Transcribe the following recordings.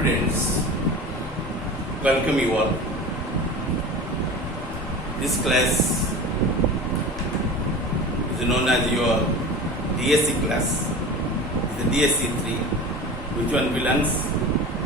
Students, welcome you all. This class is known as your DSC class. It's the DSC 3, which one belongs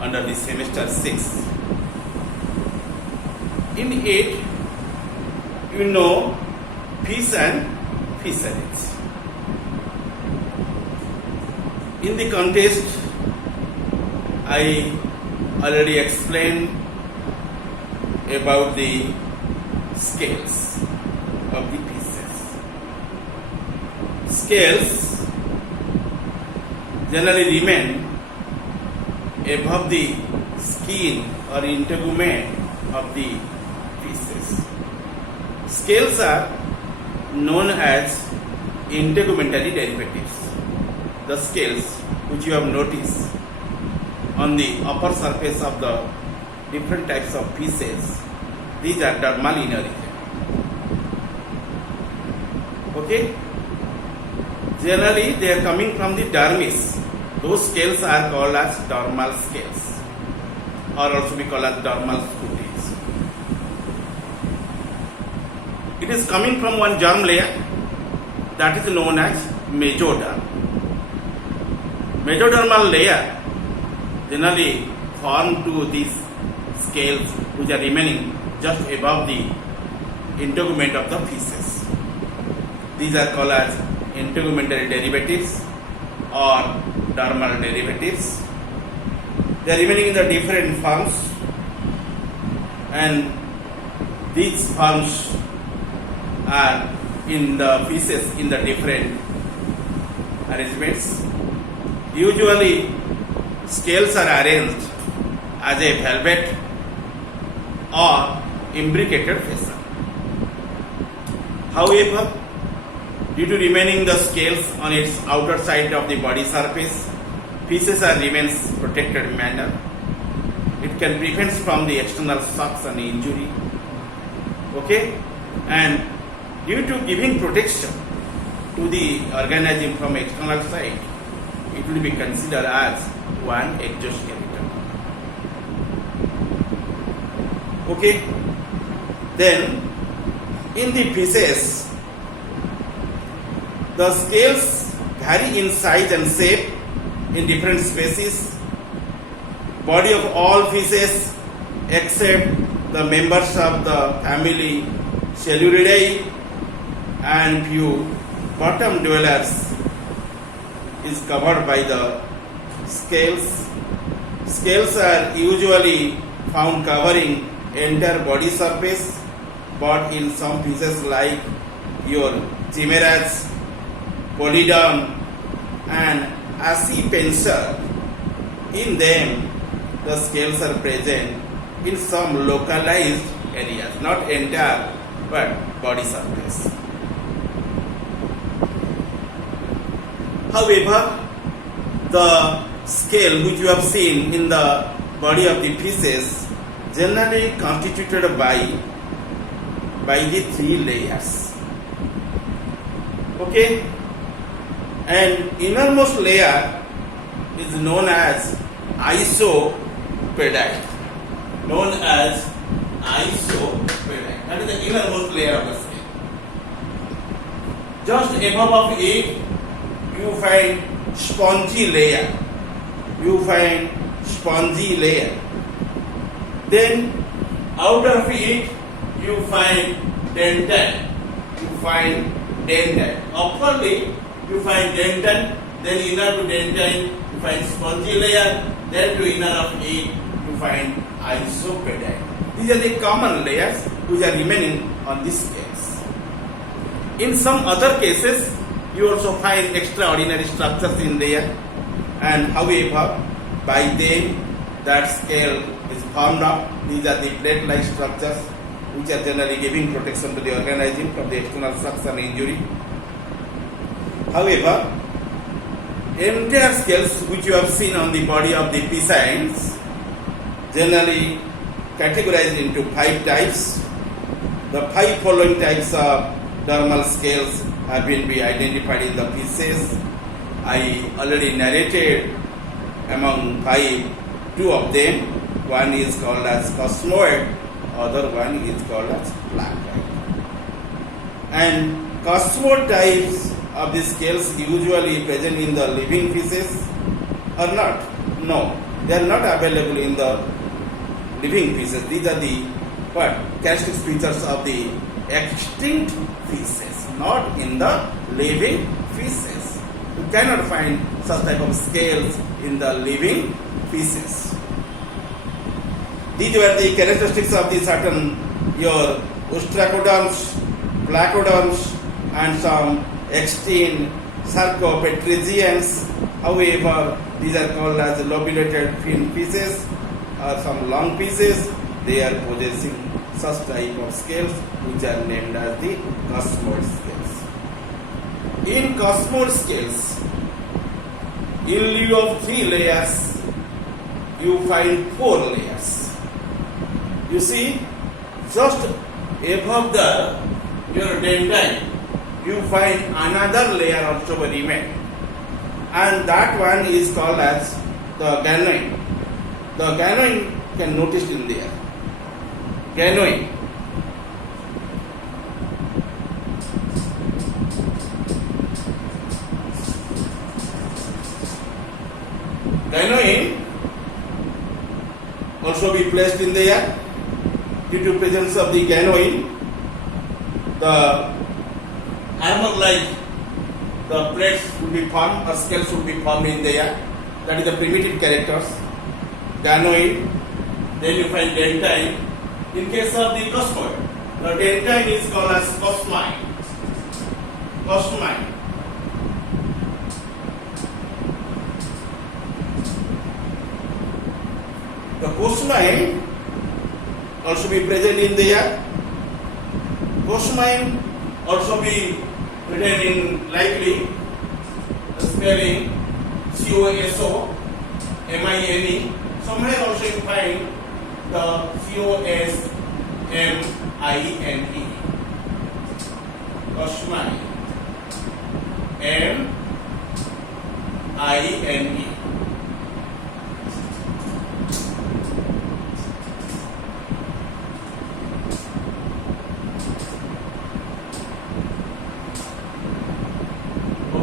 under the semester 6. In it, you know fish and fisheries. In the contest, I already explained about the scales of the fishes. Scales generally remain above the skin or integument of the fishes. Scales are known as integumentary derivatives. The scales which you have noticed on the upper surface of the different types of fishes, these are dermal in origin. Okay? Generally, they are coming from the dermis. Those scales are called as dermal scales, or also be called as dermal scutes. It is coming from one germ layer that is known as mesoderm. Mesodermal layer generally form to these scales which are remaining just above the integument of the fishes. These are called as integumentary derivatives or dermal derivatives. They are remaining in the different forms, and these forms are in the fishes in the different arrangements. Usually, scales are arranged as a velvet or imbricated fashion. However, due to remaining the scales on its outer side of the body surface, fishes are remains protected manner. It can prevent from the external shocks and injury. Okay, and due to giving protection to the organism from external side, it will be considered as one exoskeleton. Okay, then in the fishes, the scales vary in size and shape in different species. Body of all fishes except the members of the family Celluridae and few bottom dwellers is covered by the scales. Scales are usually found covering entire body surface, but in some fishes like your chimeras, Polyderm and Accipenser, in them the scales are present in some localized areas, not entire but body surface. However, the scale which you have seen in the body of the fishes generally constituted by the three layers. Okay, and innermost layer is known as isopodite. Known as isopodite. That is the innermost layer of the scale. Just above of it, you find spongy layer. Then outer of it, you find dentin. Upperly, you find dentin. Then inner to dentin, you find spongy layer. Then to inner of it, you find isopodite. These are the common layers which are remaining on this scales. In some other cases, you also find extraordinary structures in there, and however, by them that scale is formed up. These are the plate-like structures which are generally giving protection to the organism from the external shocks and injury. However, entire scales which you have seen on the body of the piscians generally categorized into 5 types. The 5 following types of dermal scales have been identified in the fishes. I already narrated among 5 two of them. One is called as cosmoid, other one is called as placoid. And cosmoid types of the scales usually present in the living fishes or not? No, they are not available in the living fishes. These are the characteristic features of the extinct fishes, not in the living fishes. You cannot find such type of scales in the living fishes. These were the characteristics of the certain your ostracoderms, placoderms, and some extinct sarcopetragians. However, these are called as lobulated fin fishes or some long fishes. They are possessing such type of scales which are named as the cosmoid scales. In cosmoid scales, in lieu of 3 layers, you find 4 layers. You see, just above your dentine, you find another layer also remain, and that one is called as the ganoid. The ganoid can notice in there. Ganoid. Ganoid also be placed in there. Due to presence of the ganoid, the armor-like the plates will be formed or scales will be formed in there. That is the primitive characters. Ganoid. Then you find dentine. In case of the cosmoid, the dentine is called as cosmine. Cosmine. The cosmine also be present in there. Cosmine also be written in likely spelling COSOMINE. Somewhere also you find the COSMINE. Cosmine. MINE.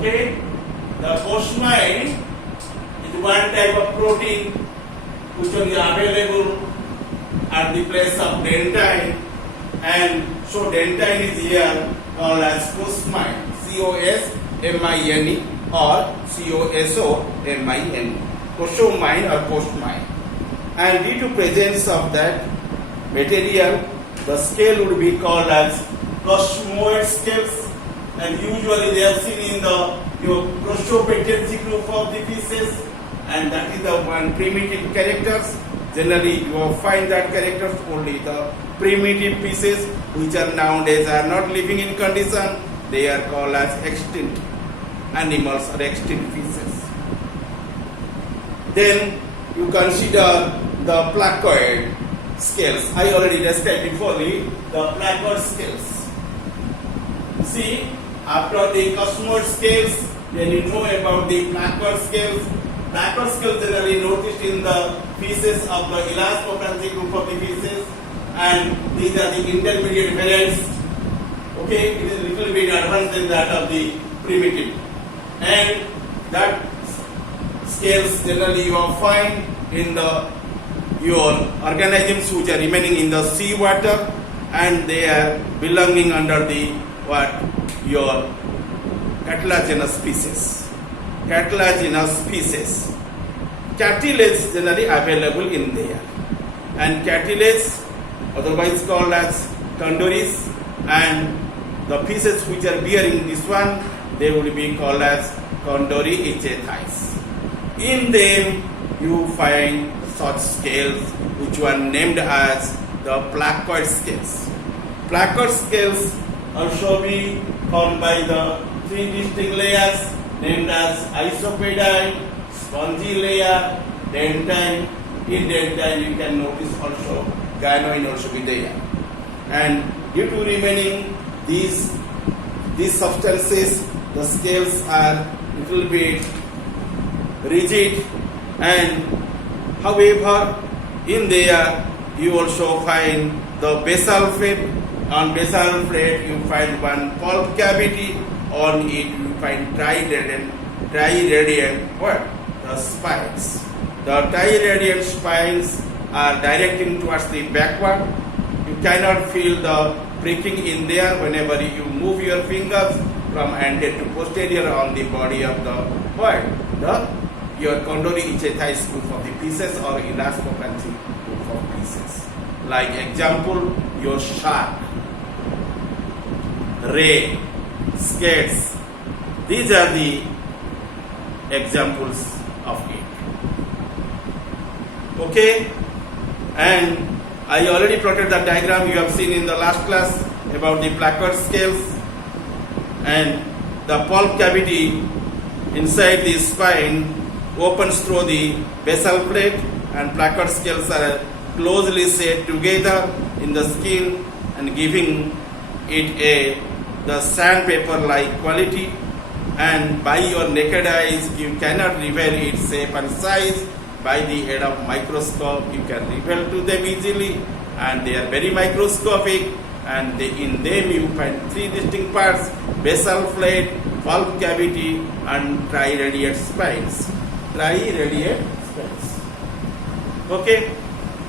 Okay, the cosmine is one type of protein which is available at the place of dentine, and so dentine is here called as cosmine, COSMINE or COSOMINE, cosomine or cosmine. And due to presence of that material, the scale would be called as cosmoid scales. And usually they are seen in your Crostopetezi group of the fishes, and that is the one primitive characters. Generally, you will find that characters only the primitive fishes, which are nowadays are not living in condition. They are called as extinct animals or extinct fishes. Then you consider the placoid scales. I already described before the placoid scales. See, after the cosmoid scales, then you know about the placoid scales. Placoid scales generally noticed in the fishes of the Elasmopranthi group of the fishes, and these are the intermediate variants. Okay, it is a little bit advanced than that of the primitive. And that scales generally you will find in your organisms which are remaining in the sea water, and they are belonging under the your cartilaginous species. Cartilaginous species. Cartilage generally available in there, and cartilage otherwise called as condoris, and the fishes which are bearing this one, they will be called as Condoricethites. In them you find such scales which were named as the placoid scales. Placoid scales also be formed by the 3 distinct layers named as isopodine, spongy layer, dentine. In dentine you can notice also ganoid also be there. And due to remaining these substances, the scales are little bit rigid, and However, in there you also find the basal plate. On basal plate you find one pulp cavity. On it you find triradiant what? The spines. The triradiant spines are directing towards the backward. You cannot feel the pricking in there whenever you move your fingers from anterior to posterior on the body of the what? Your chondroichethys group of the pieces or elastocanthal group of pieces. Like example, your shark, ray, skates. These are the examples of it. Okay, and I already plotted the diagram you have seen in the last class about the placard scales, and the pulp cavity inside the spine opens through the basal plate, and placard scales are closely set together in the skin and giving it the sandpaper-like quality. And by your naked eyes, you cannot reveal its shape and size. By the aid of microscope, you can reveal to them easily, and they are very microscopic. And in them you find three distinct parts: basal plate, pulp cavity, and triradiate spines. Triradiate spines. Okay,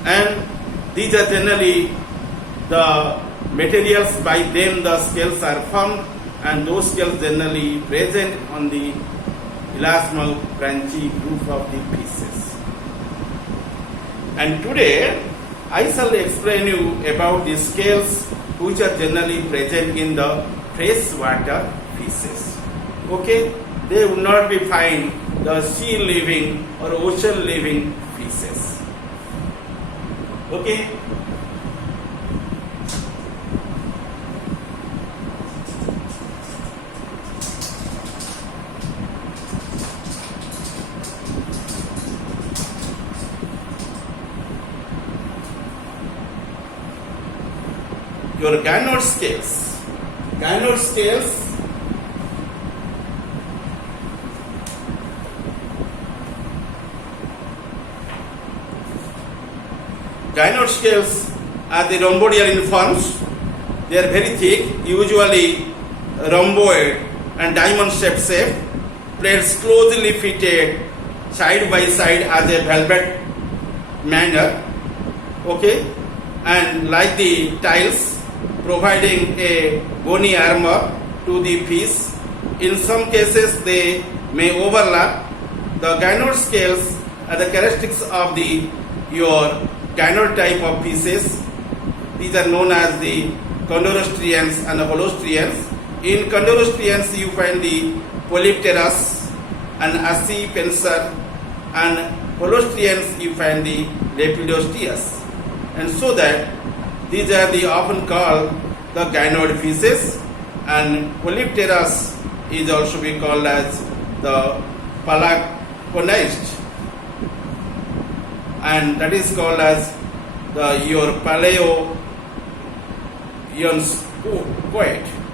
and these are generally the materials by them the scales are formed, and those scales generally present on the elasmo branchy group of the pieces. And today I shall explain you about the scales which are generally present in the freshwater fishes. Okay, they would not be found the sea living or ocean living fishes. Okay. Your gynod scales. Gynod scales are the rhomboidal forms. They are very thick, usually rhomboid and diamond-shaped shape. Plates closely fitted side by side as a velvet manner. Okay, and like the tiles, providing a bony armor to the fish. In some cases, they may overlap. The gynod scales are the characteristics of your gynod type of fishes. These are known as the chondrostrians and holostrians. In chondrostrians, you find the Polypterus and Accipenser, and holostrians you find the Lepidosteus. And so that these are the often called the gynod fishes, and Polypterus is also be called as the palaconized, and that is called as your palaeoioncoid,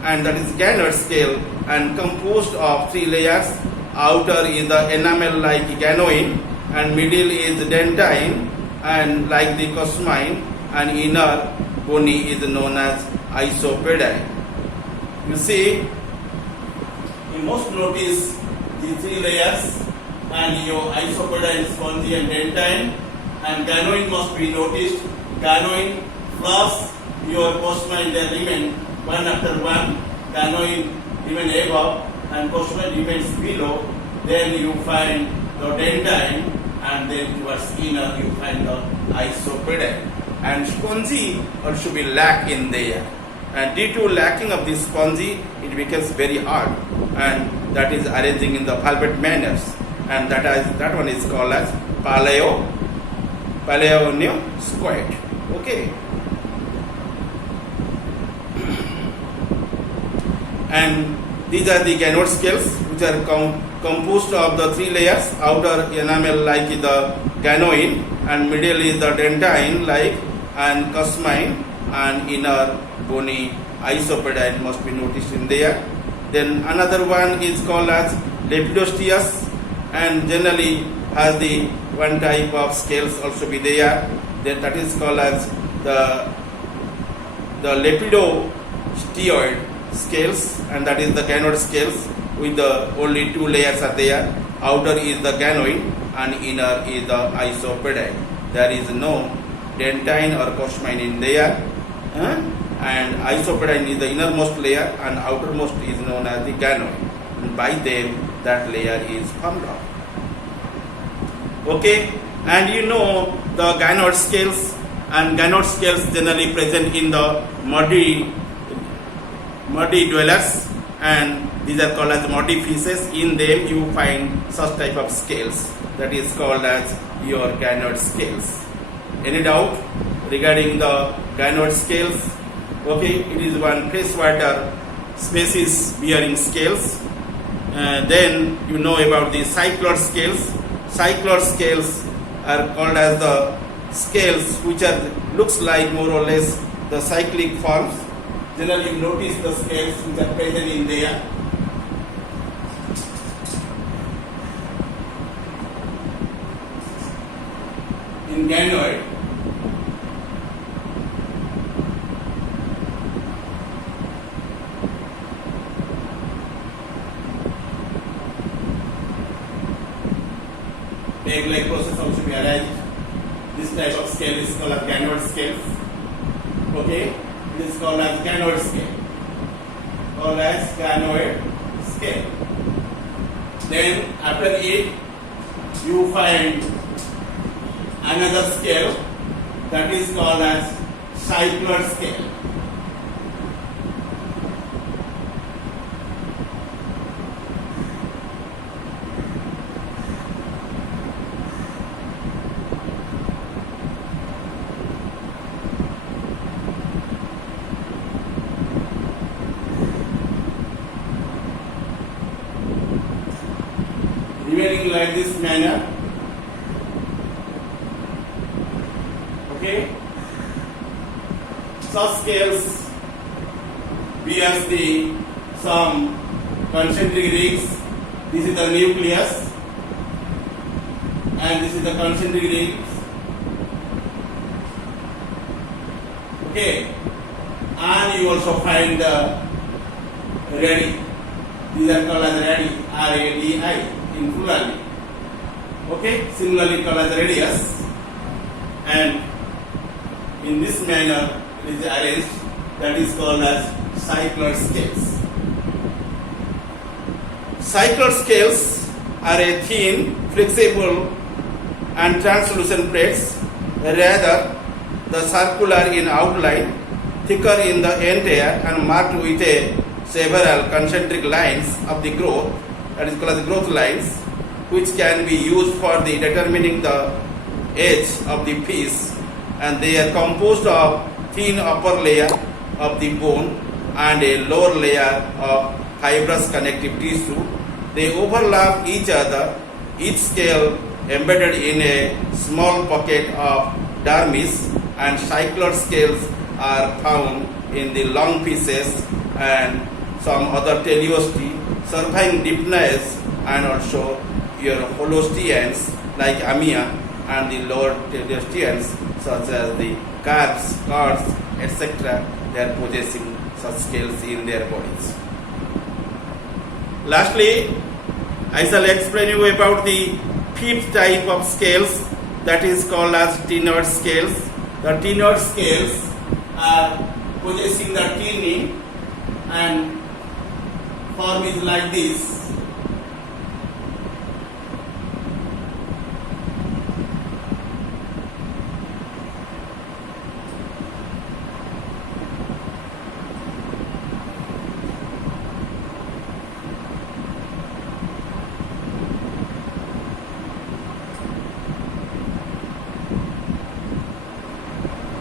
and that is gynod scale, and composed of three layers. Outer is the enamel-like ganoid, and middle is dentine, and like the cosmine, and inner bony is known as isopodine. You see, you must notice the three layers, and your isopodine, spongy, and dentine, and ganoid must be noticed. Ganoid plus your cosmine, they remain one after one. Ganoid remain above, and cosmine remains below. Then you find the dentine, and then towards inner you find the isopodine. And spongy also be lack in there, and due to lacking of this spongy, it becomes very hard, and that is arranging in the velvet manners, and that one is called as palaeonoscoid. Okay, and these are the gynod scales, which are composed of the three layers. Outer enamel like the ganoid, and middle is the dentine like and cosmine, and inner bony isopodine must be noticed in there. Then another one is called as Lepidosteus, and generally has the one type of scales also be there. Then that is called as the lepidosteroid scales, and that is the ganoid scales with the only two layers are there. Outer is the ganoid and inner is the isopodine. There is no dentine or cosmine in there, and isopodine is the innermost layer and outermost is known as the ganoid, and by them that layer is formed of. Okay, and you know the ganoid scales, and ganoid scales generally present in the muddy dwellers, and these are called as muddy fishes. In them you find such type of scales, that is called as your ganoid scales. Any doubt regarding the ganoid scales? Okay, it is one freshwater species bearing scales. Then you know about the cycloid scales. Cycloid scales are called as the scales which are looks like more or less the cyclic forms. Generally you notice the scales which are present in there. In ganoid, egg-like process also be arranged. This type of scale is called as ganoid scales. Okay, it is called as ganoid scale. Called as ganoid scale. Then after it, you find another scale that is called as cycloid scale. Remaining like this manner. Okay, such scales bears the some concentric rings. This is the nucleus, and this is the concentric rings. Okay, and you also find the radii. These are called as radii, R-A-D-I in plural. Okay, similarly called as radius, and in this manner it is arranged, that is called as cycloid scales. Cycloid scales are a thin, flexible and translucent plates, rather the circular in outline, thicker in the entire and marked with a several concentric lines of the growth, that is called as growth lines, which can be used for the determining the age of the piece, and they are composed of thin upper layer of the bone and a lower layer of fibrous connective tissue. They overlap each other, each scale embedded in a small pocket of dermis, and cycloid scales are found in the long pieces and some other teleosti, surviving dipnaeus, and also your holosteans like amia, and the lower teleosteans such as the calves, cards, etc. They are possessing such scales in their bodies. Lastly, I shall explain you about the fifth type of scales, that is called as tenoid scales. The tenoid scales are possessing the tinning, and form is like this.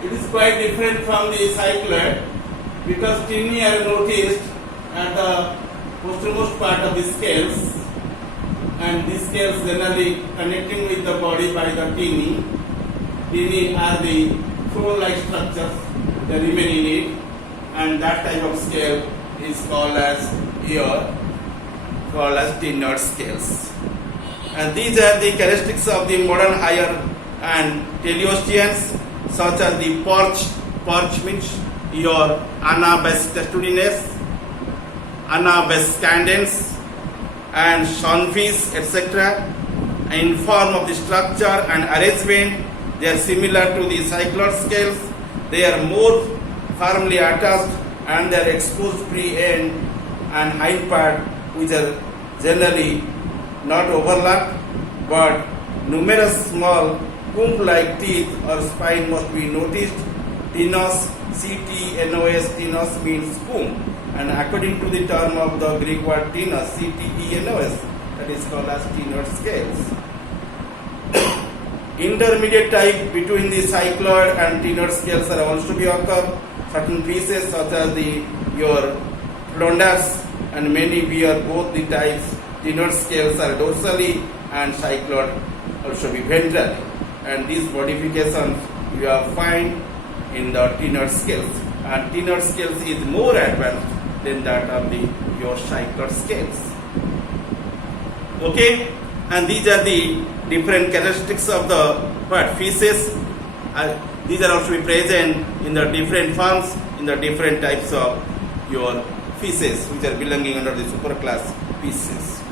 It is quite different from the cycloid, because tinni are noticed at the posteriormost part of the scales, and these scales generally connecting with the body by the tinni. Tinni are the throat-like structures that remain in it, and that type of scale is called as tenoid scales. And these are the characteristics of the modern higher and teleosteans, such as the perch means your Anabascadens, Anabascadens, and sunfish, etc. In form of the structure and arrangement, they are similar to the cyclod scales. They are more firmly attached and their exposed pre-end and hind part, which are generally not overlapped, but numerous small comb-like teeth or spine must be noticed. Tenos, C-T-N-O-S, tenos means comb, and according to the term of the Greek word tenos, C-T-E-N-O-S, that is called as tenor scales. Intermediate type between the cycloid and tenor scales are also be occur. Certain pieces such as your flunders and many bear both the types. Tenor scales are dorsally and cycloid also be ventrally. And these modifications you are find in the tenor scales. And tenor scales is more advanced than that of your cycloid scales. Okay, and these are the different characteristics of the fishes. These are also present in the different forms, in the different types of your fishes, which are belonging under the superclass fishes.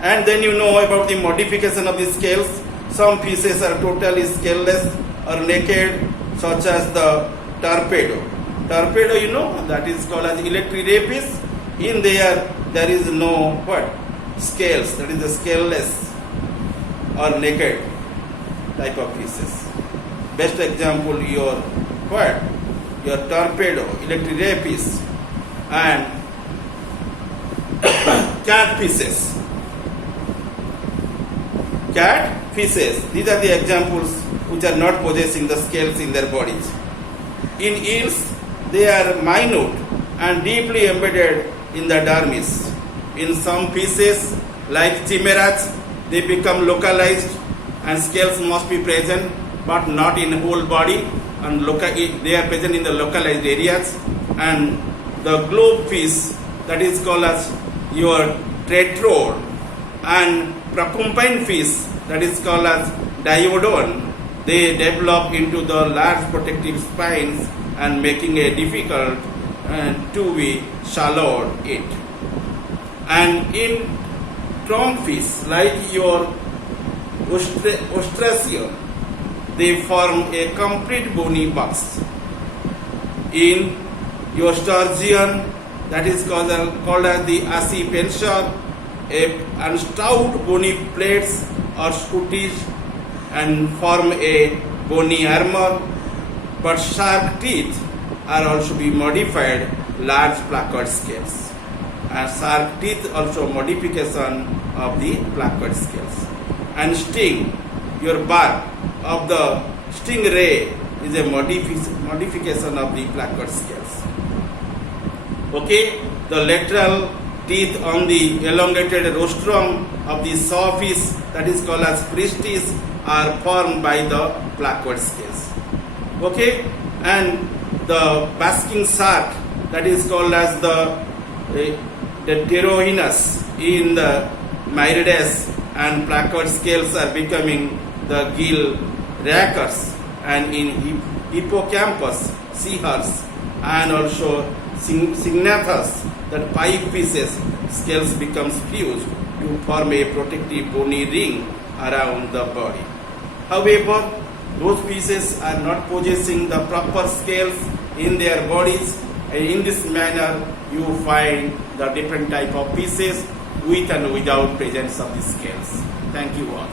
And then you know about the modification of the scales. Some fishes are totally scaleless or naked, such as the torpedo. Torpedo, you know, that is called as Electrirapis. In there is no scales, that is the scaleless or naked type of fishes. Best example, your torpedo, Electrirapis, and catfishes. Catfishes, these are the examples which are not possessing the scales in their bodies. In eels, they are minute and deeply embedded in the dermis. In some fishes, like chimeras, they become localized and scales must be present, but not in whole body, and they are present in the localized areas. And the globefish, that is called as your tetrad, and pracumpine fish, that is called as diodon, they develop into the large protective spines and making it difficult to be swallowed it. And in trunkfish, like your ostracean, they form a complete bony box. In your sturgeon, that is called as the acipensor, and stout bony plates or scutes and form a bony armor, but sharp teeth are also be modified large placard scales. And sharp teeth also modification of the placard scales. And sting, your bark of the stingray is a modification of the placard scales. Okay, the lateral teeth on the elongated rostrum of the sawfish, that is called as Christis, are formed by the placard scales. Okay, and the basking shark, that is called as the pterohinus in the Mirides, and placard scales are becoming the gill rakers, and in hippocampus, seahorse, and also Signathus, that pipe fishes, scales becomes fused to form a protective bony ring around the body. However, those fishes are not possessing the proper scales in their bodies, and in this manner you find the different type of fishes with and without presence of the scales. Thank you all.